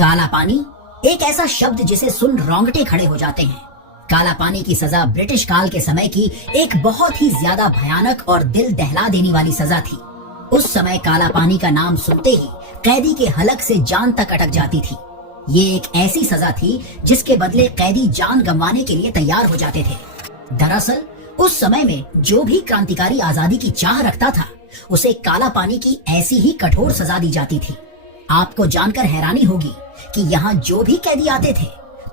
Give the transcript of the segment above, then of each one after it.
काला पानी एक ऐसा शब्द जिसे सुन रोंगटे खड़े हो जाते हैं। काला पानी की सजा ब्रिटिश काल के समय की एक बहुत ही ज्यादा भयानक और दिल दहला देने वाली सजा थी। उस समय काला पानी का नाम सुनते ही कैदी के हलक से जान तक अटक जाती थी। ये एक ऐसी सजा थी जिसके बदले कैदी जान गंवाने के लिए तैयार हो जाते थे। दरअसल उस समय में जो भी क्रांतिकारी आजादी की चाह रखता था उसे काला पानी की ऐसी ही कठोर सजा दी जाती थी। आपको जानकर हैरानी होगी कि यहाँ जो भी कैदी आते थे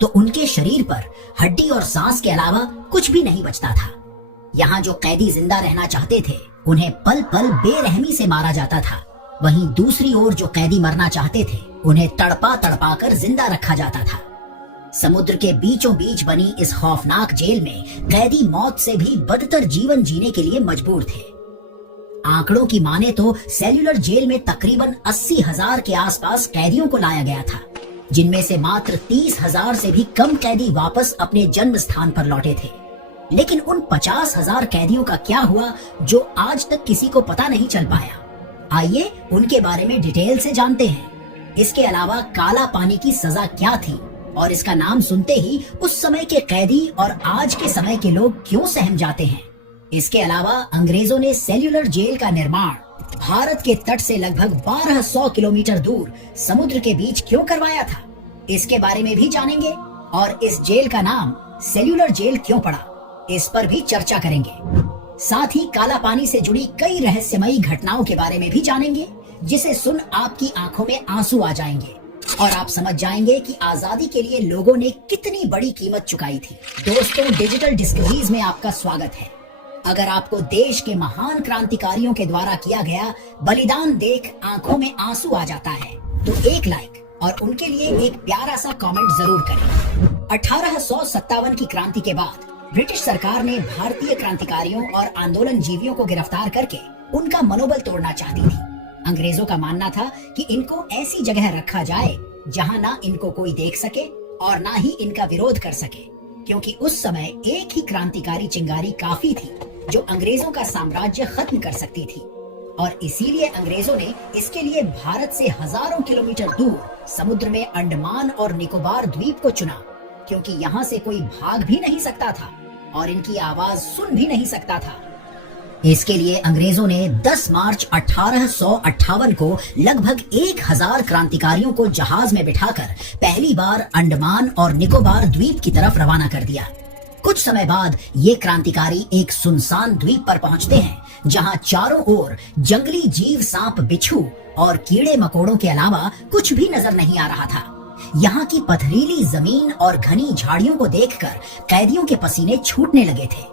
तो उनके शरीर पर हड्डी और सांस के अलावा कुछ भी नहीं बचता था। यहाँ जो कैदी जिंदा रहना चाहते थे उन्हें पल पल बेरहमी से मारा जाता था। वहीं दूसरी ओर जो कैदी मरना चाहते थे उन्हें तड़पा तड़पा कर जिंदा रखा जाता था। समुद्र के बीचों बीच बनी इस खौफनाक जेल में कैदी मौत से भी बदतर जीवन जीने के लिए मजबूर थे। आंकड़ों की माने तो सेल्यूलर जेल में तकरीबन 80,000 के आसपास कैदियों को लाया गया था, जिनमें से मात्र 30,000 से भी कम कैदी वापस अपने जन्म स्थान पर लौटे थे। लेकिन उन 50,000 कैदियों का क्या हुआ जो आज तक किसी को पता नहीं चल पाया। आइए उनके बारे में डिटेल से जानते हैं। इसके अलावा काला पानी की सजा क्या थी और इसका नाम सुनते ही उस समय के कैदी और आज के समय के लोग क्यों सहम जाते हैं। इसके अलावा अंग्रेजों ने सेल्यूलर जेल का निर्माण भारत के तट से लगभग 1200 किलोमीटर दूर समुद्र के बीच क्यों करवाया था, इसके बारे में भी जानेंगे। और इस जेल का नाम सेल्यूलर जेल क्यों पड़ा, इस पर भी चर्चा करेंगे। साथ ही काला पानी से जुड़ी कई रहस्यमयी घटनाओं के बारे में भी जानेंगे, जिसे सुन आपकी आंखों में आंसू आ जाएंगे और आप समझ जाएंगे कि आजादी के लिए लोगों ने कितनी बड़ी कीमत चुकाई थी। दोस्तों, डिजिटल डिस्कवरीज में आपका स्वागत है। अगर आपको देश के महान क्रांतिकारियों के द्वारा किया गया बलिदान देख आंखों में आंसू आ जाता है तो एक लाइक और उनके लिए एक प्यारा सा कमेंट जरूर करें। 1857 की क्रांति के बाद ब्रिटिश सरकार ने भारतीय क्रांतिकारियों और आंदोलन जीवियों को गिरफ्तार करके उनका मनोबल तोड़ना चाहती थी। अंग्रेजों का मानना था कि इनको ऐसी जगह रखा जाए जहां ना इनको कोई देख सके और ना ही इनका विरोध कर सके, क्योंकि उस समय एक ही क्रांतिकारी चिंगारी काफी थी जो अंग्रेजों का साम्राज्य खत्म कर सकती थी। और इसीलिए अंग्रेजों ने इसके लिए भारत से हजारों किलोमीटर दूर समुद्र में अंडमान और निकोबार द्वीप को चुना, क्योंकि यहाँ से कोई भाग भी नहीं सकता था और इनकी आवाज सुन भी नहीं सकता था। इसके लिए अंग्रेजों ने 10 मार्च 1858 को लगभग 1000 क्रांतिकारियों को जहाज में बिठाकर पहली बार अंडमान और निकोबार द्वीप की तरफ रवाना कर दिया। कुछ समय बाद ये क्रांतिकारी एक सुनसान द्वीप पर पहुंचते हैं जहां चारों ओर जंगली जीव, सांप, बिच्छू और कीड़े मकोड़ों के अलावा कुछ भी नजर नहीं आ रहा था। यहाँ की पथरीली जमीन और घनी झाड़ियों को देखकर कैदियों के पसीने छूटने लगे थे।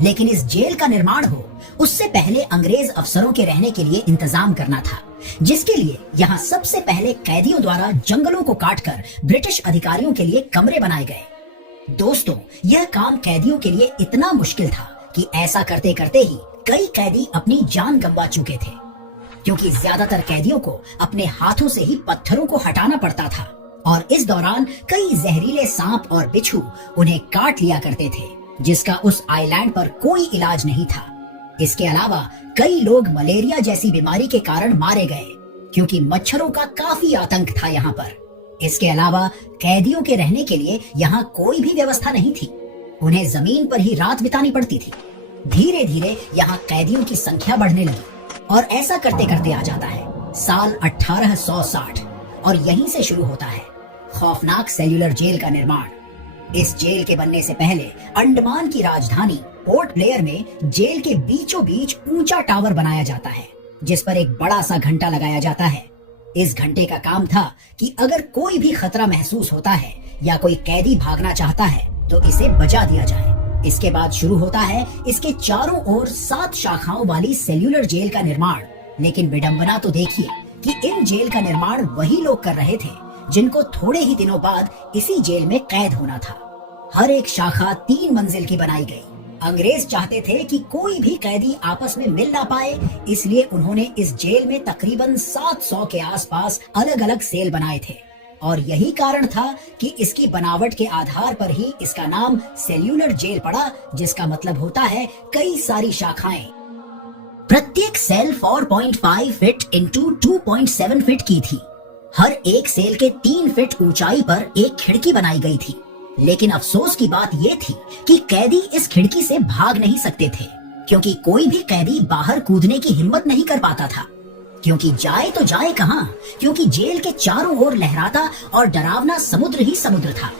लेकिन इस जेल का निर्माण हो उससे पहले अंग्रेज अफसरों के रहने के लिए इंतजाम करना था, जिसके लिए यहाँ सबसे पहले कैदियों द्वारा जंगलों को काटकर ब्रिटिश अधिकारियों के लिए कमरे बनाए गए। दोस्तों, यह काम कैदियों के लिए इतना मुश्किल था कि ऐसा करते करते ही कई कैदी अपनी जान गंवा चुके थे, क्योंकि ज्यादातर कैदियों को अपने हाथों से ही पत्थरों को हटाना पड़ता था और इस दौरान कई जहरीले सांप और बिच्छू उन्हें काट लिया करते थे, जिसका उस आइलैंड पर कोई इलाज नहीं था। इसके अलावा कई लोग मलेरिया जैसी बीमारी के कारण मारे गए, क्योंकि मच्छरों का काफी आतंक था यहाँ पर। इसके अलावा कैदियों के रहने के लिए यहाँ कोई भी व्यवस्था नहीं थी, उन्हें जमीन पर ही रात बितानी पड़ती थी। धीरे धीरे यहाँ कैदियों की संख्या बढ़ने लगी और ऐसा करते करते आ जाता है साल 1860 और यहीं से शुरू होता है खौफनाक सेल्यूलर जेल का निर्माण। इस जेल के बनने से पहले अंडमान की राजधानी पोर्ट ब्लेयर में जेल के बीचों बीच ऊंचा टावर बनाया जाता है, जिस पर एक बड़ा सा घंटा लगाया जाता है। इस घंटे का काम था कि अगर कोई भी खतरा महसूस होता है या कोई कैदी भागना चाहता है तो इसे बजा दिया जाए। इसके बाद शुरू होता है इसके चारों ओर 7 शाखाओं वाली सेल्यूलर जेल का निर्माण। लेकिन विडंबना तो देखिए कि इन जेल का निर्माण वही लोग कर रहे थे जिनको थोड़े ही दिनों बाद इसी जेल में कैद होना था। हर एक शाखा 3 मंजिल की बनाई गई। अंग्रेज चाहते थे कि कोई भी कैदी आपस में मिल ना पाए, इसलिए उन्होंने इस जेल में तकरीबन 700 के आसपास अलग अलग सेल बनाए थे और यही कारण था कि इसकी बनावट के आधार पर ही इसका नाम सेल्यूलर जेल पड़ा, जिसका मतलब होता है कई सारी शाखाएं। प्रत्येक सेल 4.5 फीट इंटू 2.7 फीट की थी। हर एक सेल के 3 फीट ऊंचाई पर एक खिड़की बनाई गई थी। लेकिन अफसोस की बात यह थी कि कैदी इस खिड़की से भाग नहीं सकते थे, क्योंकि कोई भी कैदी बाहर कूदने की हिम्मत नहीं कर पाता था। क्योंकि जाए तो जाए कहां, क्योंकि जेल के चारों ओर लहराता और डरावना समुद्र ही समुद्र था।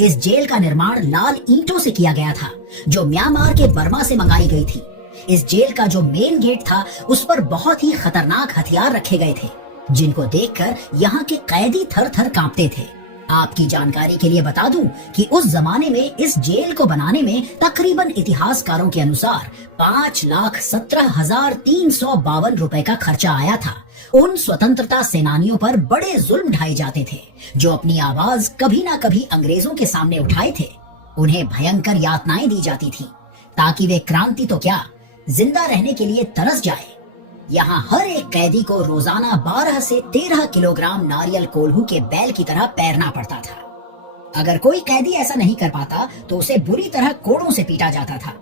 इस जेल का निर्माण लाल ईंटों से किया गया था, जो म्यांमार के बर्मा से मंगाई गई थी। इस जेल का जो मेन गेट था, उस पर बहुत ही खतरनाक हथियार रखे गए थे, जिनको देखकर यहाँ के कैदी थर थर कांपते थे। आपकी जानकारी के लिए बता दूं कि उस जमाने में इस जेल को बनाने में तकरीबन इतिहासकारों के अनुसार 5,17,352 रुपए का खर्चा आया था। उन स्वतंत्रता सेनानियों पर बड़े जुल्म ढाए जाते थे, जो अपनी आवाज कभी ना कभी अंग्रेजों के सामने उठाए थे। उन्हें भयंकर यातनाएं दी जाती थी, ताकि वे क्रांति तो क्या, जिंदा रहने के लिए तरस जाए। यहाँ हर एक कैदी को रोजाना 12 से 13 किलोग्राम नारियल कोल्हू के बैल की तरह पैरना पड़ता था। अगर कोई कैदी ऐसा नहीं कर पाता तो उसे बुरी तरह कोड़ों से पीटा जाता था।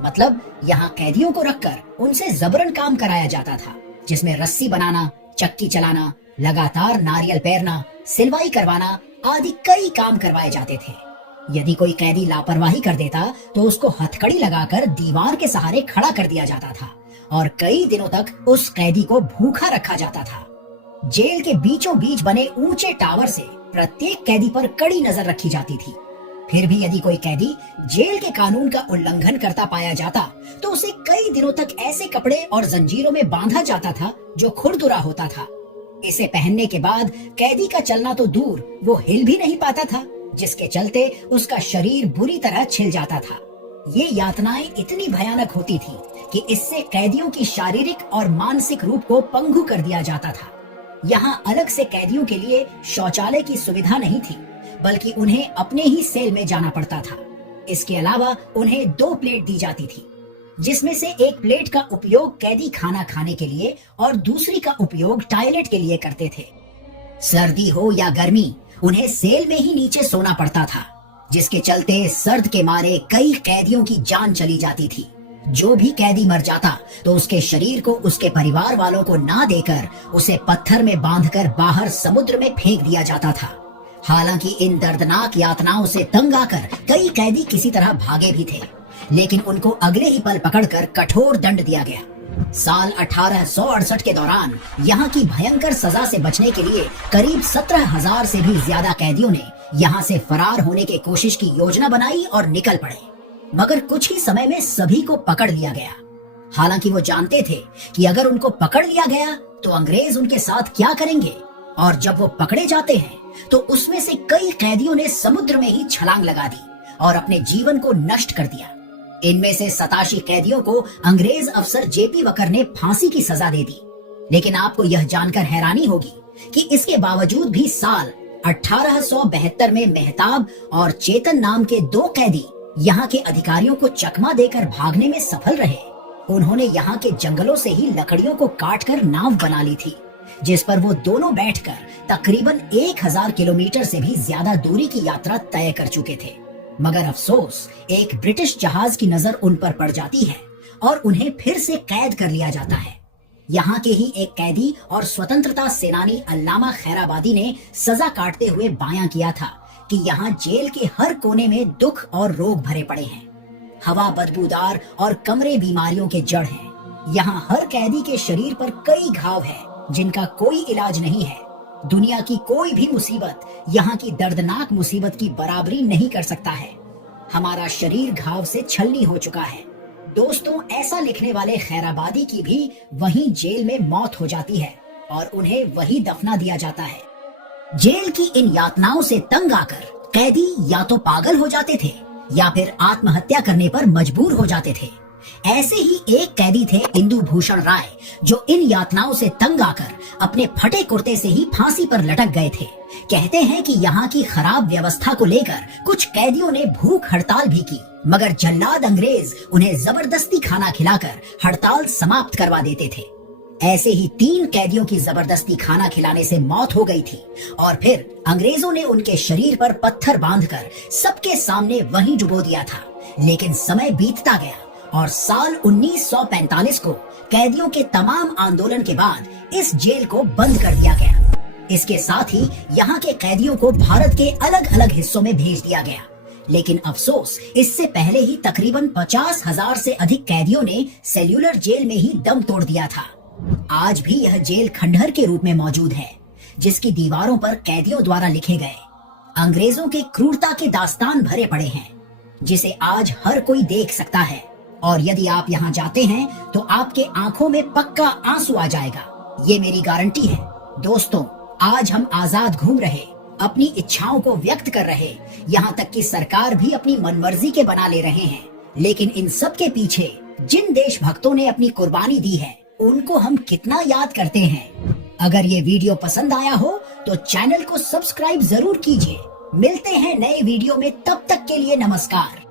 मतलब यहाँ कैदियों को रखकर उनसे जबरन काम कराया जाता था, जिसमें रस्सी बनाना, चक्की चलाना, लगातार नारियल पैरना, सिलवाई करवाना आदि कई काम करवाए जाते थे। यदि कोई कैदी लापरवाही कर देता तो उसको हथकड़ी लगाकर दीवार के सहारे खड़ा कर दिया जाता था और कई दिनों तक उस कैदी को भूखा रखा जाता था। जेल के बीचों बीच बने ऊंचे टावर से प्रत्येक कैदी पर कड़ी नजर रखी जाती थी। फिर भी यदि कोई कैदी जेल के कानून का उल्लंघन करता पाया जाता तो उसे कई दिनों तक ऐसे कपड़े और जंजीरों में बांधा जाता था जो खुरदुरा होता था। इसे पहनने के बाद कैदी का चलना तो दूर, वो हिल भी नहीं पाता था, जिसके चलते उसका शरीर बुरी तरह छिल जाता था। ये यातनाएं इतनी भयानक होती थी कि इससे कैदियों की शारीरिक और मानसिक रूप को पंगु कर दिया जाता था। यहाँ अलग से कैदियों के लिए शौचालय की सुविधा नहीं थी, बल्कि उन्हें अपने ही सेल में जाना पड़ता था। इसके अलावा उन्हें 2 प्लेट दी जाती थी, जिसमें से एक प्लेट का उपयोग कैदी खाना खाने के लिए और दूसरी का उपयोग टॉयलेट के लिए करते थे। सर्दी हो या गर्मी, उन्हें सेल में ही नीचे सोना पड़ता था, जिसके चलते सर्द के मारे कई कैदियों की जान चली जाती थी। जो भी कैदी मर जाता तो उसके शरीर को उसके परिवार वालों को ना देकर उसे पत्थर में बांधकर बाहर समुद्र में फेंक दिया जाता था। हालांकि इन दर्दनाक यातनाओं से तंग आकर कई कैदी किसी तरह भागे भी थे, लेकिन उनको अगले ही पल पकड़कर कठोर दंड दिया गया। साल 1868 के दौरान यहाँ की भयंकर सजा से बचने के लिए करीब 17,000 से भी ज्यादा कैदियों ने यहाँ से फरार होने की कोशिश की योजना बनाई और निकल पड़े। मगर कुछ ही समय में सभी को पकड़ लिया गया। हालांकि वो जानते थे कि अगर उनको पकड़ लिया गया तो अंग्रेज उनके साथ क्या करेंगे, और जब वो पकड़े जाते हैं तो उसमें से कई कैदियों ने समुद्र में ही छलांग लगा दी और अपने जीवन को नष्ट कर दिया। इनमें से 87 कैदियों को अंग्रेज अफसर जेपी वकर ने फांसी की सजा दे दी। लेकिन आपको यह जानकर हैरानी होगी कि इसके बावजूद भी साल 1872 में मेहताब और चेतन नाम के 2 कैदी यहाँ के अधिकारियों को चकमा देकर भागने में सफल रहे। उन्होंने यहाँ के जंगलों से ही लकड़ियों को काटकर नाव बना ली थी, जिस पर वो दोनों बैठकर तकरीबन 1000 किलोमीटर से भी ज्यादा दूरी की यात्रा तय कर चुके थे। मगर अफसोस, एक ब्रिटिश जहाज की नजर उन पर पड़ जाती है और उन्हें फिर से कैद कर लिया जाता है। यहाँ के ही एक कैदी और स्वतंत्रता सेनानी अल्लामा खैराबादी ने सजा काटते हुए बयां किया था कि यहाँ जेल के हर कोने में दुख और रोग भरे पड़े हैं। हवा बदबूदार और कमरे बीमारियों के जड़ हैं। यहाँ हर कैदी के शरीर पर कई घाव हैं, जिनका कोई इलाज नहीं है। दुनिया की कोई भी मुसीबत यहाँ की दर्दनाक मुसीबत की बराबरी नहीं कर सकता है। हमारा शरीर घाव से छलनी हो चुका है। दोस्तों, ऐसा लिखने वाले खैराबादी की भी वहीं जेल में मौत हो जाती है और उन्हें वहीं दफना दिया जाता है। जेल की इन यातनाओं से तंग आकर कैदी या तो पागल हो जाते थे या फिर आत्महत्या करने पर मजबूर हो जाते थे। ऐसे ही एक कैदी थे इंदु भूषण राय, जो इन यातनाओं से तंग आकर अपने फटे कुर्ते से ही फांसी पर लटक गए थे। कहते हैं कि यहाँ की खराब व्यवस्था को लेकर कुछ कैदियों ने भूख हड़ताल भी की, मगर जल्लाद अंग्रेज उन्हें जबरदस्ती खाना खिलाकर हड़ताल समाप्त करवा देते थे। ऐसे ही 3 कैदियों की जबरदस्ती खाना खिलाने से मौत हो गई थी और फिर अंग्रेजों ने उनके शरीर पर पत्थर बांधकर सबके सामने वहीं डुबो दिया था। लेकिन समय बीतता गया और साल 1945 को कैदियों के तमाम आंदोलन के बाद इस जेल को बंद कर दिया गया। इसके साथ ही यहाँ के कैदियों को भारत के अलग अलग हिस्सों में भेज दिया गया। लेकिन अफसोस, इससे पहले ही तकरीबन 50,000 से अधिक कैदियों ने सेल्यूलर जेल में ही दम तोड़ दिया था। आज भी यह जेल खंडहर के रूप में मौजूद है, जिसकी दीवारों पर कैदियों द्वारा लिखे गए अंग्रेजों के क्रूरता के दास्तान भरे पड़े हैं, जिसे आज हर कोई देख सकता है। और यदि आप यहाँ जाते हैं तो आपके आंखों में पक्का आंसू आ जाएगा, ये मेरी गारंटी है। दोस्तों, आज हम आजाद घूम रहे, अपनी इच्छाओं को व्यक्त कर रहे, यहाँ तक कि सरकार भी अपनी मनमर्जी के बना ले रहे हैं। लेकिन इन सब के पीछे जिन देशभक्तों ने अपनी कुर्बानी दी है, उनको हम कितना याद करते हैं। अगर ये वीडियो पसंद आया हो तो चैनल को सब्सक्राइब जरूर कीजिए। मिलते हैं नए वीडियो में, तब तक के लिए नमस्कार।